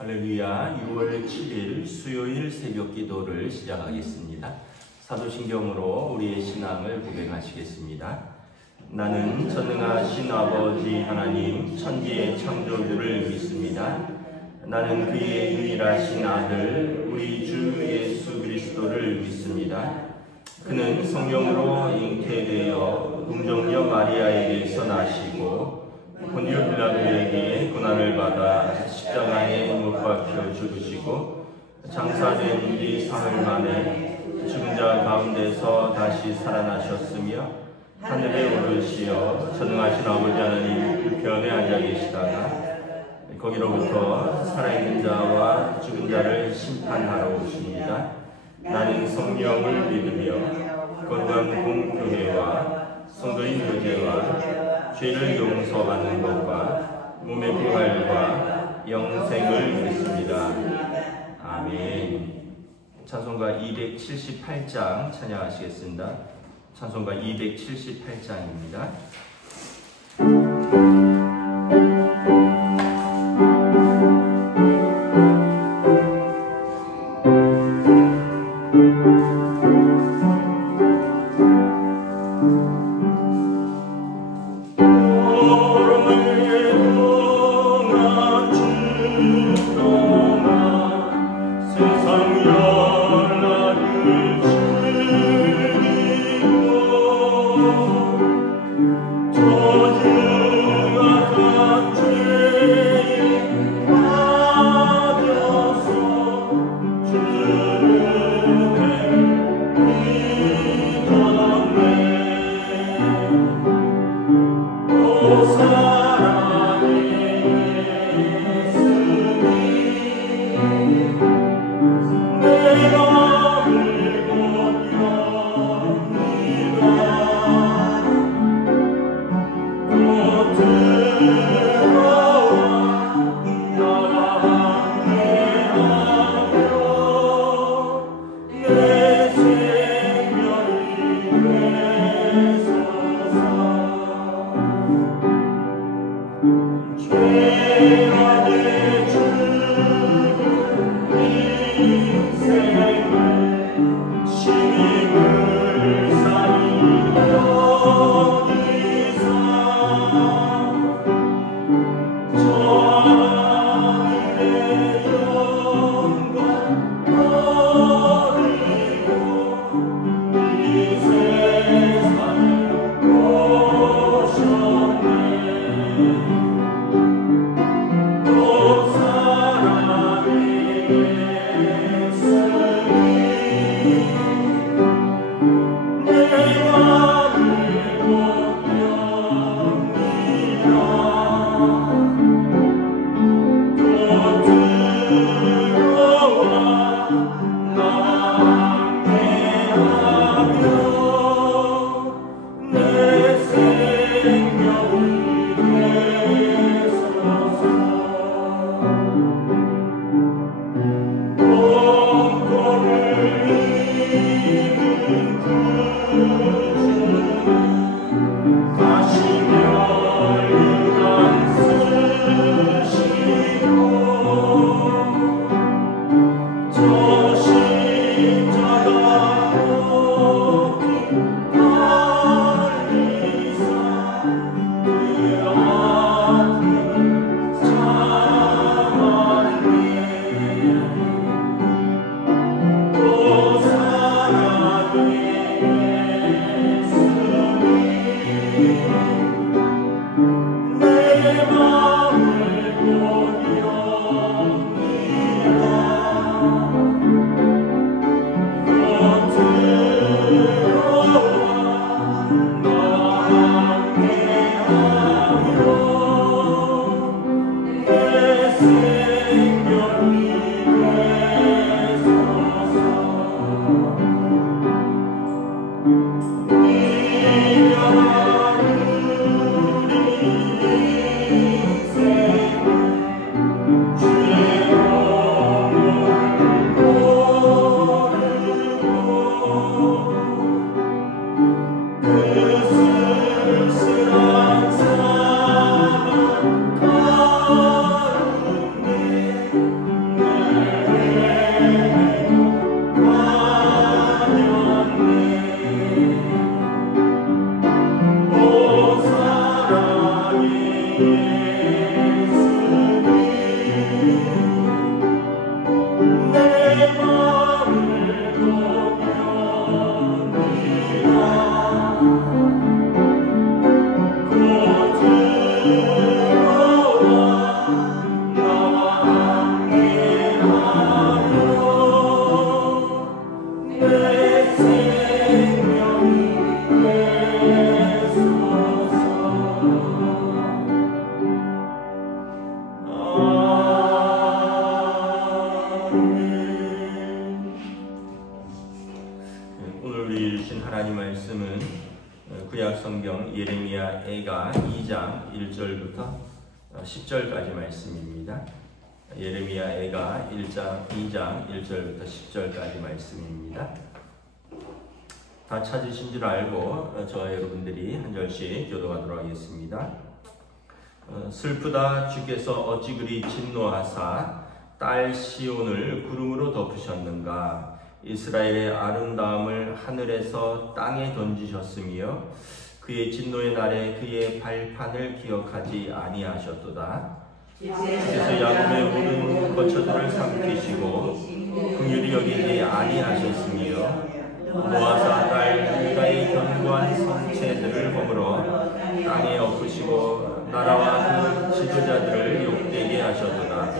할렐루야. 6월 7일 수요일 새벽 기도를 시작하겠습니다. 사도신경으로 우리의 신앙을 고백하시겠습니다. 나는 전능하신 아버지 하나님 천지의 창조주를 믿습니다. 나는 그의 유일하신 아들 우리 주 예수 그리스도를 믿습니다. 그는 성령으로 잉태되어 동정녀 마리아에게서 나시고 본디오 빌라도에게 고난을 받아 십자가에 못 박혀 죽으시고 장사된 뒤 사흘 만에 죽은 자 가운데서 다시 살아나셨으며 하늘에 오르시어 전능하신 아버지 하나님 우편에 앉아 계시다가 거기로부터 살아있는 자와 죽은 자를 심판하러 오십니다. 나는 성령을 믿으며 거룩한 공교회와 성도인 교제와 죄를 용서받는 것과 몸의 부활과 영생을 믿습니다. 아멘. 찬송가 278장 찬양하시겠습니다. 찬송가 278장입니다. 성경 예레미야 애가 2장 1절부터 10절까지 말씀입니다. 예레미야 애가 2장 1절부터 10절까지 말씀입니다. 다 찾으신 줄 알고 저와 여러분들이 한 절씩 교독하도록 하겠습니다. 슬프다 주께서 어찌 그리 진노하사 딸 시온을 구름으로 덮으셨는가. 이스라엘의 아름다움을 하늘에서 땅에 던지셨으며 그의 진노의 날에 그의 발판을 기억하지 아니하셨도다. 주께서 야곱의 모든 거처들을 삼키시고 긍휼히 여기지 아니하셨으며 모아사 딸 유다의 견고한 성체들을 허물어 땅에 엎으시고 나라와 그 지도자들을 욕되게 하셨도다.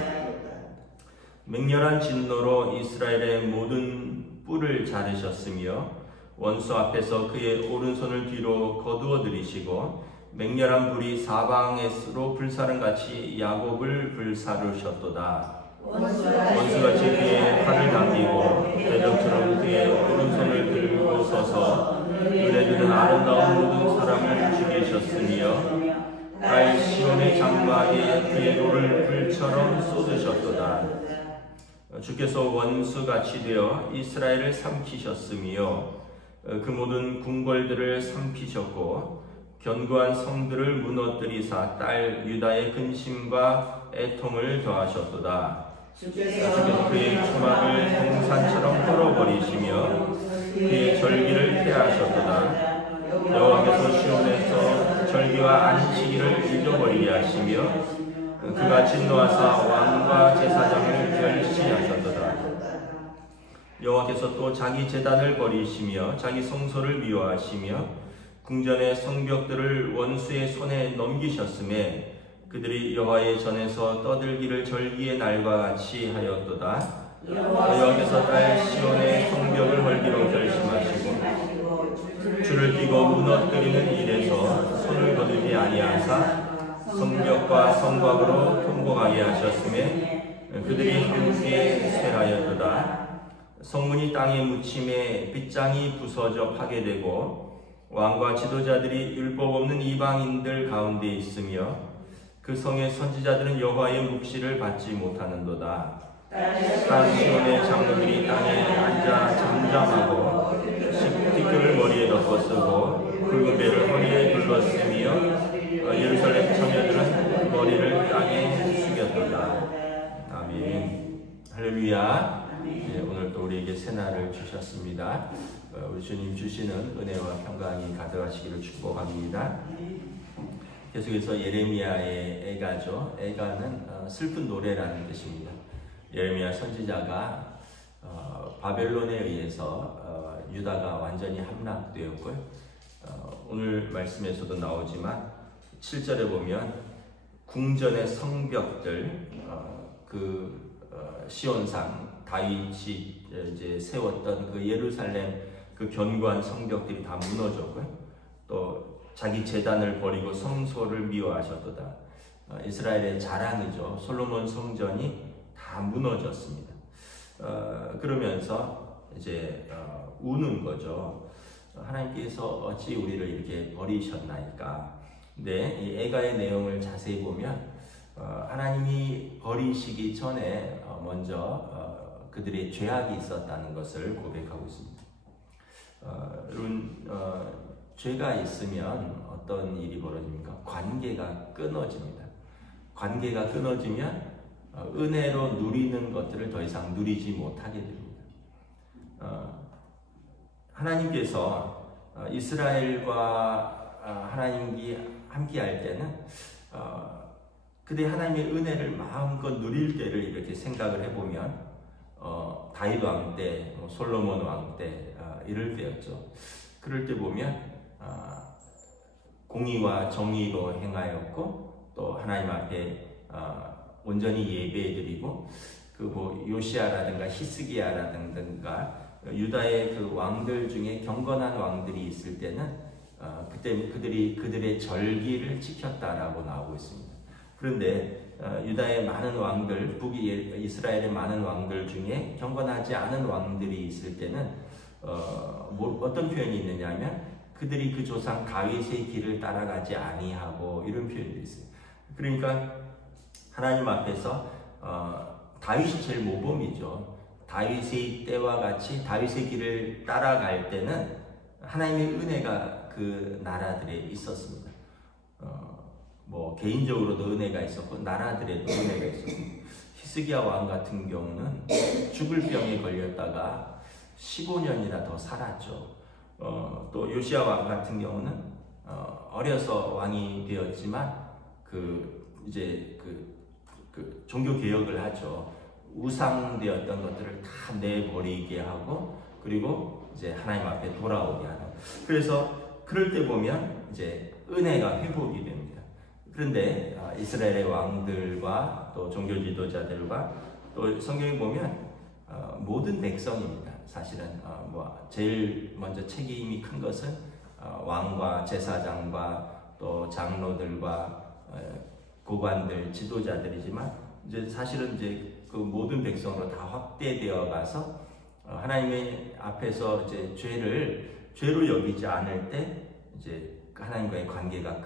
맹렬한 진노로 이스라엘의 모든 뿔을 자르셨으며 원수 앞에서 그의 오른손을 뒤로 거두어 들이시고 맹렬한 불이 사방으로 불사른같이 야곱을 불사르셨도다. 원수같이 그의 팔을 당기고 대적처럼 그의 오른손을 들고 서서 눈에 드는 아름다운 모든 사람을 죽이셨으며 딸 시온의 장막에 그의 돌을 불처럼 쏟으셨도다. 주께서 원수같이 되어 이스라엘을 삼키셨으며 그 모든 궁궐들을 삼키셨고 견고한 성들을 무너뜨리사 딸 유다의 근심과 애통을 더하셨도다. 주께서 그의 주막을 동산처럼 뚫어버리시며 그의 절기를 폐하셨도다. 여호와께서 시온에서 절기와 안식일을 잊어버리게 하시며 그가 진노하사 왕과 제사장을 멸시하셨도다. 여호와께서 또 자기 제단을 버리시며 자기 성소를 미워하시며 궁전의 성벽들을 원수의 손에 넘기셨음에 그들이 여호와의 전에서 떠들기를 절기의 날과 같이 하였도다. 여호와께서 딸 시온의 성벽을 헐기로 결심하시고 줄을 펴고 무너뜨리는 일에서 손을 거두지 아니하사 성벽과 성곽으로 통곡하게 하셨음에 그들이 함께 쇠하였도다. 성문이 땅에 묻힘에 빗장이 부서져 파괴되고 왕과 지도자들이 율법 없는 이방인들 가운데 있으며 그 성의 선지자들은 여호와의 묵시를 받지 못하는도다. 딸 시온의 장로들이 땅에 앉아 잠잠하고 뒷결을 머리에 덮어쓰고 붉은 배를 허리에 둘렀으며 예루살렘 처녀들은 머리를 땅에 숙였도다. 아멘. 할렐루야. 오늘 또 우리에게 새날을 주셨습니다. 우리 주님 주시는 은혜와 평강이 가득하시기를 축복합니다. 계속해서 예레미야의 애가죠. 애가는 슬픈 노래라는 뜻입니다. 예레미야 선지자가 바벨론에 의해서 유다가 완전히 함락되었고요. 오늘 말씀에서도 나오지만 7절에 보면 궁전의 성벽들, 시온상 다윗이 이제 세웠던 그 예루살렘 그 견고한 성벽들이 다 무너졌고요. 또 자기 제단을 버리고 성소를 미워하셨도다. 이스라엘의 자랑이죠. 솔로몬 성전이 다 무너졌습니다. 그러면서 이제 우는 거죠. 하나님께서 어찌 우리를 이렇게 버리셨나이까. 근데 이 애가의 내용을 자세히 보면 하나님이 버리시기 전에 먼저 그들의 죄악이 있었다는 것을 고백하고 있습니다. 여러분, 죄가 있으면 어떤 일이 벌어집니까? 관계가 끊어집니다. 관계가 끊어지면 은혜로 누리는 것들을 더 이상 누리지 못하게 됩니다. 하나님께서 이스라엘과 하나님이 함께 할 때는 그들이 하나님의 은혜를 마음껏 누릴 때를 이렇게 생각을 해보면 다윗 왕 때, 솔로몬 왕 때 이럴 때였죠. 그럴 때 보면 공의와 정의로 행하였고 또 하나님 앞에 온전히 예배드리고 그 요시아라든가 히스기야라든가 유다의 그 왕들 중에 경건한 왕들이 있을 때는 그때 그들의 절기를 지켰다라고 나오고 있습니다. 그런데 유다의 많은 왕들, 이스라엘의 많은 왕들 중에 경건하지 않은 왕들이 있을 때는 어떤 표현이 있느냐 하면 그들이 그 조상 다윗의 길을 따라가지 아니하고 이런 표현도 있어요. 그러니까 하나님 앞에서 다윗이 제일 모범이죠. 다윗의 때와 같이 다윗의 길을 따라갈 때는 하나님의 은혜가 그 나라들에 있었습니다. 뭐 개인적으로도 은혜가 있었고 나라들에도 은혜가 있었고, 히스기야 왕 같은 경우는 죽을 병에 걸렸다가 15년이나 더 살았죠. 또 요시야 왕 같은 경우는 어려서 왕이 되었지만 이제 종교 개혁을 하죠. 우상되었던 것들을 다 내버리게 하고, 그리고 이제 하나님 앞에 돌아오게 하는. 그래서 그럴 때 보면 이제 은혜가 회복이 됩니다. 그런데 이스라엘의 왕들과 또 종교 지도자들과 또 성경에 보면 모든 백성입니다. 사실은 제일 먼저 책임이 큰 것은 왕과 제사장과 또 장로들과 고관들, 지도자들이지만, 이제 사실은 이제 그 모든 백성으로 다 확대되어 가서 하나님의 앞에서 이제 죄로 여기지 않을 때 이제 하나님과의 관계가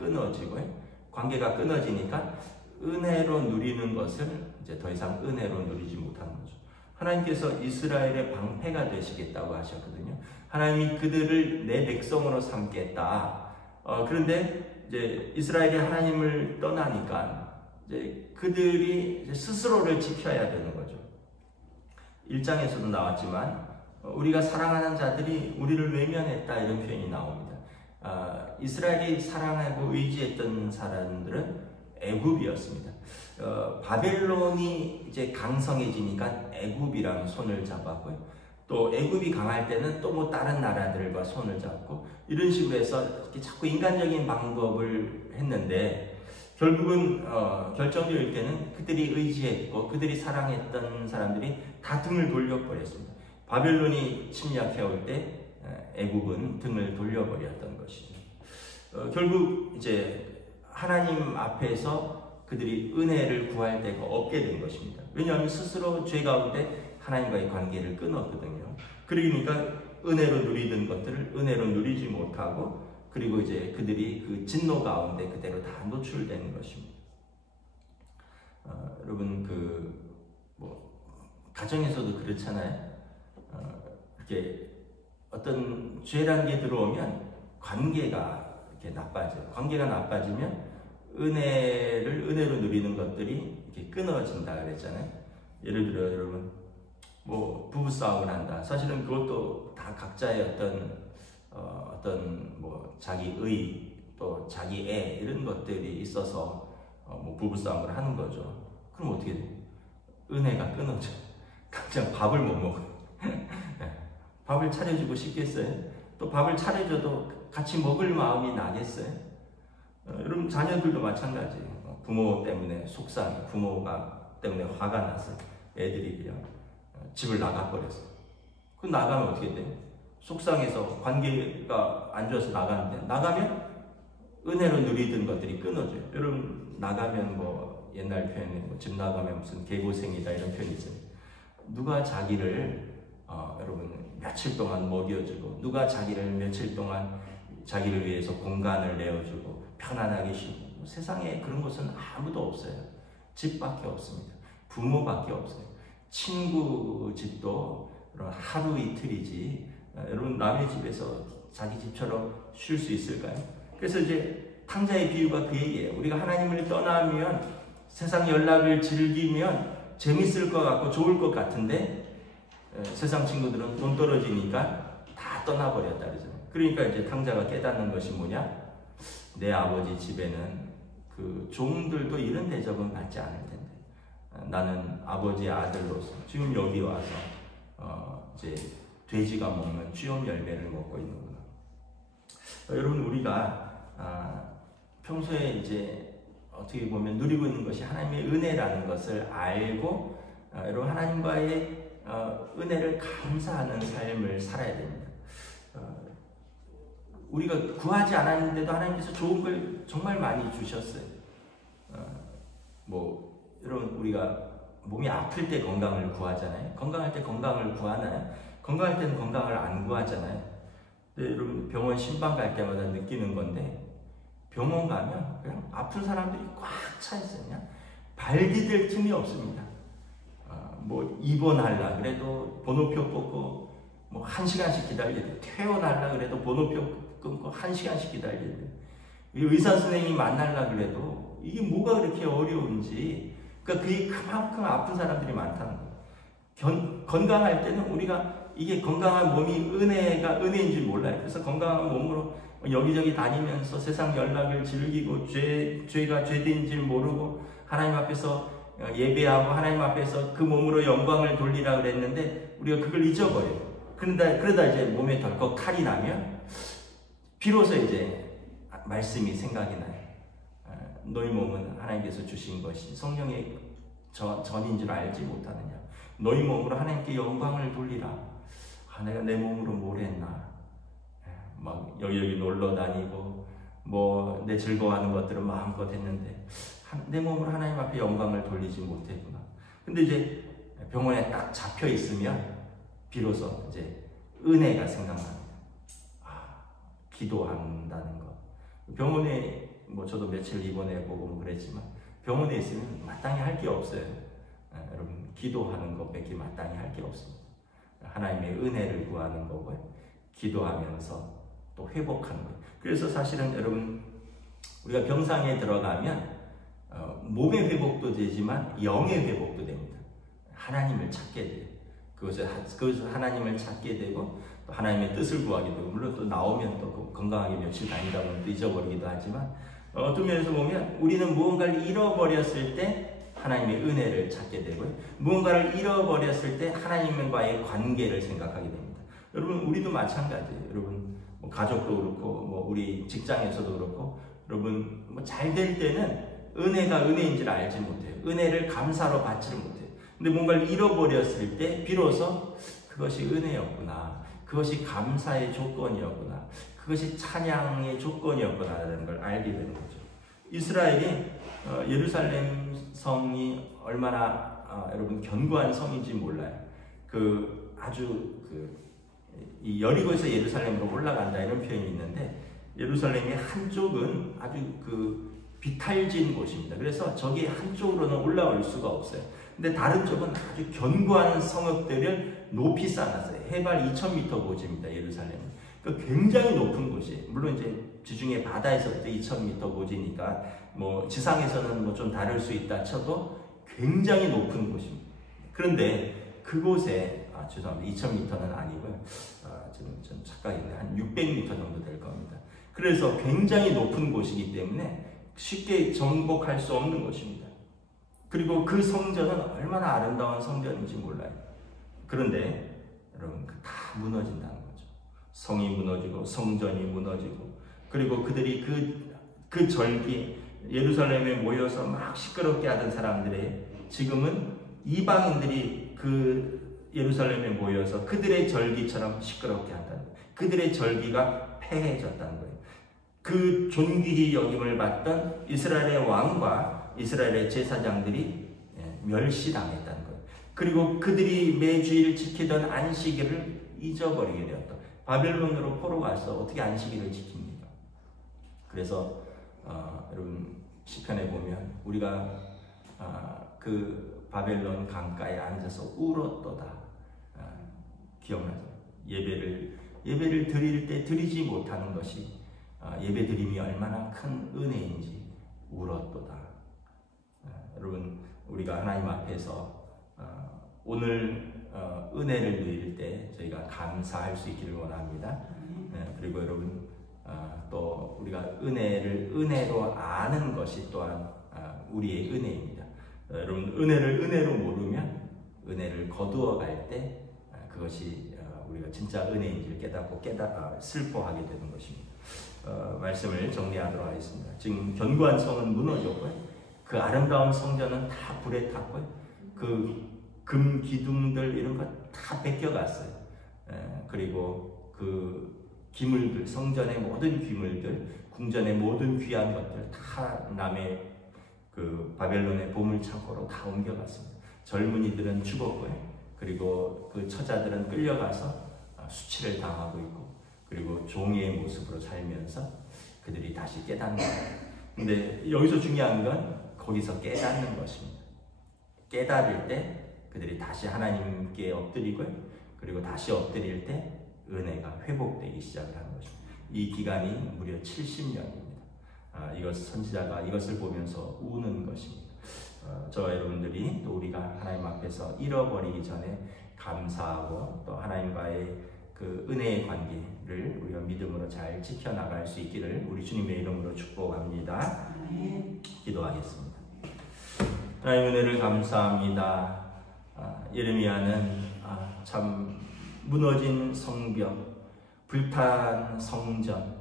관계가 끊어지니까 은혜로 누리는 것을 이제 더 이상 은혜로 누리지 못하는 거죠. 하나님께서 이스라엘의 방패가 되시겠다고 하셨거든요. 하나님이 그들을 내 백성으로 삼겠다. 그런데 이제 이스라엘이 하나님을 떠나니까 이제 그들이 이제 스스로를 지켜야 되는 거죠. 1장에서도 나왔지만 우리가 사랑하는 자들이 우리를 외면했다, 이런 표현이 나옵니다. 이스라엘이 사랑하고 의지했던 사람들은 애굽이었습니다. 바벨론이 이제 강성해지니까 애굽이랑 손을 잡았고요. 또 애굽이 강할 때는 또 뭐 다른 나라들과 손을 잡고, 이런 식으로 해서 이렇게 자꾸 인간적인 방법을 했는데, 결국은 결정적일 때는 그들이 의지했고 그들이 사랑했던 사람들이 다 등을 돌려버렸습니다. 바벨론이 침략해올 때 애굽은 등을 돌려버렸던 것이죠. 결국 이제 하나님 앞에서 그들이 은혜를 구할 데가 없게 된 것입니다. 왜냐하면 스스로 죄 가운데 하나님과의 관계를 끊었거든요. 그러니까 은혜로 누리던 것들을 은혜로 누리지 못하고, 그리고 이제 그들이 그 진노 가운데 그대로 다 노출되는 것입니다. 여러분 가정에서도 그렇잖아요. 이렇게 어떤 죄란 게 들어오면 관계가 이렇게 나빠져요. 관계가 나빠지면 은혜로 누리는 것들이 이렇게 끊어진다 그랬잖아요. 예를 들어 여러분 부부 싸움을 한다. 사실은 그것도 다 각자의 어떤 자기의 또 자기애 이런 것들이 있어서 부부 싸움을 하는 거죠. 그럼 어떻게 돼요? 은혜가 끊어져. 당장 밥을 못 먹어요. 밥을 차려주고 싶겠어요? 또 밥을 차려줘도 같이 먹을 마음이 나겠어요? 여러분 자녀들도 마찬가지예요. 부모 때문에 속상, 부모가 때문에 화가 나서 애들이 그냥 집을 나가버렸어요. 그 나가면 어떻게 돼요? 속상해서 관계가 안 좋아서 나가는데, 나가면 은혜로 누리던 것들이 끊어져요. 여러분 나가면 옛날 표현에 집 나가면 무슨 개고생이다 이런 표현이 있어요. 누가 자기를 여러분 며칠 동안 먹여주고, 누가 자기를 며칠 동안 자기를 위해서 공간을 내어주고 편안하게 쉬고, 세상에 그런 것은 아무도 없어요. 집밖에 없습니다. 부모밖에 없어요. 친구 집도 하루 이틀이지, 여러분 남의 집에서 자기 집처럼 쉴 수 있을까요? 그래서 이제 탕자의 비유가 그 얘기예요. 우리가 하나님을 떠나면, 세상 연락을 즐기면 재밌을 것 같고 좋을 것 같은데, 세상 친구들은 돈 떨어지니까 다 떠나버렸다 그러잖아요. 그러니까 이제 탕자가 깨닫는 것이 뭐냐? 내 아버지 집에는 그 종들도 이런 대접은 받지 않을 텐데, 나는 아버지의 아들로서 지금 여기 와서 이제 돼지가 먹는 쥐염 열매를 먹고 있는구나. 여러분 우리가 평소에 이제 어떻게 보면 누리고 있는 것이 하나님의 은혜라는 것을 알고, 여러분 하나님과의 은혜를 감사하는 삶을 살아야 됩니다. 우리가 구하지 않았는데도 하나님께서 좋은 걸 정말 많이 주셨어요. 여러분 우리가 몸이 아플 때 건강을 구하잖아요. 건강할 때 건강을 구하나요? 건강할 때는 건강을 안 구하잖아요. 근데 여러분 병원 신방 갈 때마다 느끼는 건데 병원 가면 그냥 아픈 사람들이 꽉 차 있어요. 그냥 발디딜 틈이 없습니다. 뭐 입원하려 그래도 번호표 뽑고 뭐 1시간씩 기다려야 돼. 퇴원하려 그래도 번호표 끊고 1시간씩 기다려야 돼. 의사 선생님이 만나려 그래도 이게 뭐가 그렇게 어려운지. 그러니까 그게 그만큼 아픈 사람들이 많다는 거예요. 건강할 때는 우리가 이게 건강한 몸이 은혜인 줄 몰라요. 그래서 건강한 몸으로 여기저기 다니면서 세상 연락을 즐기고 죄가 죄된 줄 모르고 하나님 앞에서 예배하고 하나님 앞에서 그 몸으로 영광을 돌리라 그랬는데 우리가 그걸 잊어버려요. 그러다 이제 몸에 덜컥 칼이 나면 비로소 이제 말씀이 생각이 나요. 너희 몸은 하나님께서 주신 것이 성령의 전인 줄 알지 못하느냐. 너희 몸으로 하나님께 영광을 돌리라. 내가 내 몸으로 뭘 했나. 막 여기 놀러 다니고 뭐 내 즐거워하는 것들은 마음껏 했는데 내 몸으로 하나님 앞에 영광을 돌리지 못했구나. 근데 이제 병원에 딱 잡혀 있으면 비로소 이제 은혜가 생각납니다. 기도한다는 것. 병원에 뭐 저도 며칠 입원해 보고 뭐 그랬지만 병원에 있으면 마땅히 할 게 없어요. 여러분 기도하는 것밖에 마땅히 할 게 없습니다. 하나님의 은혜를 구하는 거고요. 기도하면서 또 회복하는 거예요. 그래서 사실은 여러분 우리가 병상에 들어가면 몸의 회복도 되지만 영의 회복도 됩니다. 하나님을 찾게 돼요. 그것을 하나님을 찾게 되고 또 하나님의 뜻을 구하기도 하고 물론 또 나오면 또 건강하게 며칠 다니다 보면 또 잊어버리기도 하지만 어떤 면에서 보면 우리는 무언가를 잃어버렸을 때 하나님의 은혜를 찾게 되고요. 무언가를 잃어버렸을 때 하나님과의 관계를 생각하게 됩니다. 여러분 우리도 마찬가지예요. 여러분 뭐 가족도 그렇고 뭐 우리 직장에서도 그렇고 여러분 뭐 잘 될 때는 은혜가 은혜인 줄 알지 못해요. 은혜를 감사로 받지를 못해요. 근데 뭔가를 잃어버렸을 때 비로소 그것이 은혜였구나. 그것이 감사의 조건이었구나. 그것이 찬양의 조건이었구나라는 걸 알게 되는 거죠. 이스라엘이 예루살렘 성이 얼마나 여러분 견고한 성인지 몰라요. 이 여리고에서 예루살렘으로 올라간다 이런 표현이 있는데 예루살렘의 한쪽은 아주 비탈진 곳입니다. 그래서 저기 한쪽으로는 올라올 수가 없어요. 근데 다른 쪽은 아주 견고한 성읍들을 높이 쌓아놨어요. 해발 2000m 고지입니다. 예루살렘은. 그러니까 굉장히 높은 곳이에요. 물론 이제 지중해 바다에서부터 2000m 고지니까 뭐 지상에서는 뭐 좀 다를 수 있다 쳐도 굉장히 높은 곳입니다. 그런데 그곳에 죄송합니다. 2000m는 아니고요. 지금 좀 착각인데 한 600m 정도 될 겁니다. 그래서 굉장히 높은 곳이기 때문에 쉽게 정복할 수 없는 곳입니다. 그리고 그 성전은 얼마나 아름다운 성전인지 몰라요. 그런데 여러분 다 무너진다는 거죠. 성이 무너지고 성전이 무너지고 그리고 그들이 그 절기 예루살렘에 모여서 막 시끄럽게 하던 사람들의 지금은 이방인들이 그 예루살렘에 모여서 그들의 절기처럼 시끄럽게 한다는 거예요. 그들의 절기가 폐해졌다는 거예요. 그 존귀히 여김을 받던 이스라엘의 왕과 이스라엘의 제사장들이 멸시당했다는 거예요. 그리고 그들이 매주일 지키던 안식일을 잊어버리게 되었다. 바벨론으로 포로 가서 어떻게 안식일을 지킵니까? 그래서 여러분 시편에 보면 우리가 그 바벨론 강가에 앉아서 울었도다. 기억나죠? 예배를 드릴 때 드리지 못하는 것이 예배 드림이 얼마나 큰 은혜인지 울었도다. 여러분 우리가 하나님 앞에서 오늘 은혜를 누릴 때 저희가 감사할 수 있기를 원합니다. 그리고 여러분 또 우리가 은혜를 은혜로 아는 것이 또한 우리의 은혜입니다. 여러분 은혜를 은혜로 모르면 은혜를 거두어 갈 때 그것이 우리가 진짜 은혜인지를 깨닫고 슬퍼하게 되는 것입니다. 말씀을 정리하도록 하겠습니다. 지금 견고한 성은 무너졌고요. 그 아름다운 성전은 다 불에 탔고요. 그 금 기둥들 이런 거 다 뺏겨갔어요. 그리고 그 기물들, 성전의 모든 기물들, 궁전의 모든 귀한 것들 다 남의 그 바벨론의 보물창고로 다 옮겨갔습니다. 젊은이들은 죽었고요. 그리고 그 처자들은 끌려가서 수치를 당하고 있고 그리고 종의 모습으로 살면서 그들이 다시 깨닫는 거예요. 근데 여기서 중요한 건 거기서 깨닫는 것입니다. 깨달을 때 그들이 다시 하나님께 엎드리고요. 그리고 다시 엎드릴 때 은혜가 회복되기 시작을 하는 것입니다. 이 기간이 무려 70년입니다. 이것 선지자가 이것을 보면서 우는 것입니다. 저와 여러분들이 또 우리가 하나님 앞에서 잃어버리기 전에 감사하고 또 하나님과의 그 은혜의 관계를 우리가 믿음으로 잘 지켜나갈 수 있기를 우리 주님의 이름으로 축복합니다. 기도하겠습니다. 하나님 은혜를 감사합니다. 예레미야는 참 무너진 성벽, 불탄 성전,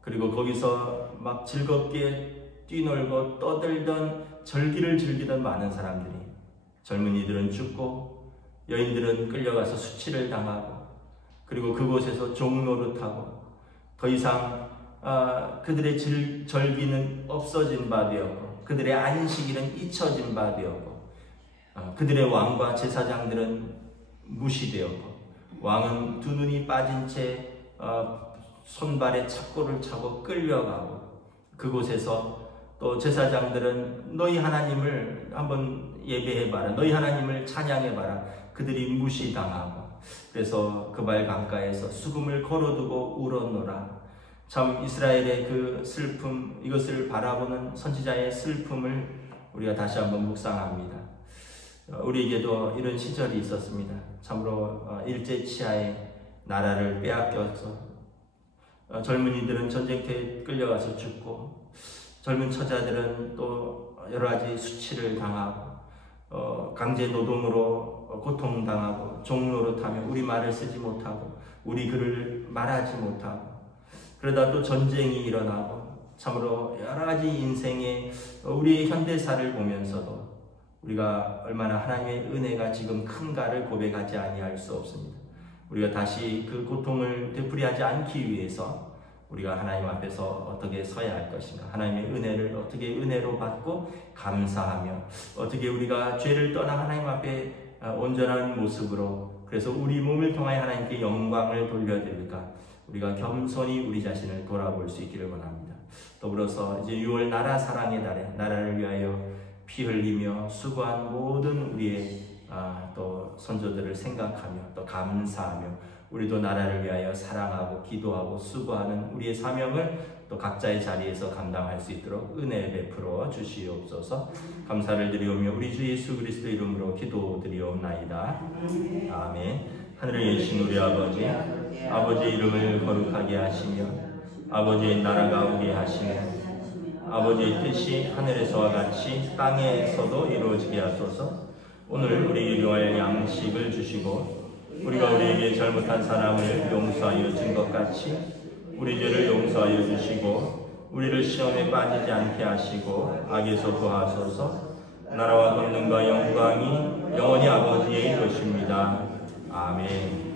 그리고 거기서 막 즐겁게 뛰놀고 떠들던 절기를 즐기던 많은 사람들이, 젊은이들은 죽고 여인들은 끌려가서 수치를 당하고, 그리고 그곳에서 종노릇하고 더 이상 그들의 절기는 없어진 바 되었고 그들의 안식일은 잊혀진 바 되었고 그들의 왕과 제사장들은 무시되었고 왕은 두 눈이 빠진 채 손발에 착고를 차고 끌려가고, 그곳에서 또 제사장들은 너희 하나님을 한번 예배해봐라, 너희 하나님을 찬양해봐라, 그들이 무시당하고, 그래서 그발 강가에서 수금을 걸어두고 울었노라. 참 이스라엘의 그 슬픔, 이것을 바라보는 선지자의 슬픔을 우리가 다시 한번 묵상합니다. 우리에게도 이런 시절이 있었습니다. 참으로 일제 치하에 나라를 빼앗겨서 젊은이들은 전쟁터에 끌려가서 죽고, 젊은 처자들은 또 여러 가지 수치를 당하고 강제 노동으로 고통당하고 종노릇하며 우리 말을 쓰지 못하고 우리 글을 말하지 못하고, 그러다 또 전쟁이 일어나고, 참으로 여러 가지 인생의 우리의 현대사를 보면서도 우리가 얼마나 하나님의 은혜가 지금 큰가를 고백하지 아니할 수 없습니다. 우리가 다시 그 고통을 되풀이하지 않기 위해서 우리가 하나님 앞에서 어떻게 서야 할 것인가, 하나님의 은혜를 어떻게 은혜로 받고 감사하며 어떻게 우리가 죄를 떠나 하나님 앞에 온전한 모습으로, 그래서 우리 몸을 통하여 하나님께 영광을 돌려드릴까, 우리가 겸손히 우리 자신을 돌아볼 수 있기를 원합니다. 더불어서 이제 6월 나라 사랑의 달에 나라를 위하여 피 흘리며 수고한 모든 우리의 또 선조들을 생각하며 또 감사하며 우리도 나라를 위하여 사랑하고 기도하고 수고하는 우리의 사명을 또 각자의 자리에서 감당할 수 있도록 은혜 베풀어 주시옵소서. 감사를 드리오며 우리 주 예수 그리스도 이름으로 기도드리옵나이다. 아멘. 하늘에 계신 우리 아버지, 아버지의 이름을 거룩하게 하시며 아버지의 나라가 오게 하시며 아버지의 뜻이 하늘에서와 같이 땅에서도 이루어지게 하소서. 오늘 우리에게 필요할 양식을 주시고 우리가 우리에게 잘못한 사람을 용서하여 준 것 같이 우리 죄를 용서하여 주시고 우리를 시험에 빠지지 않게 하시고 악에서 구하소서. 나라와 권능과 영광이 영원히 아버지의 것입니다. 아멘.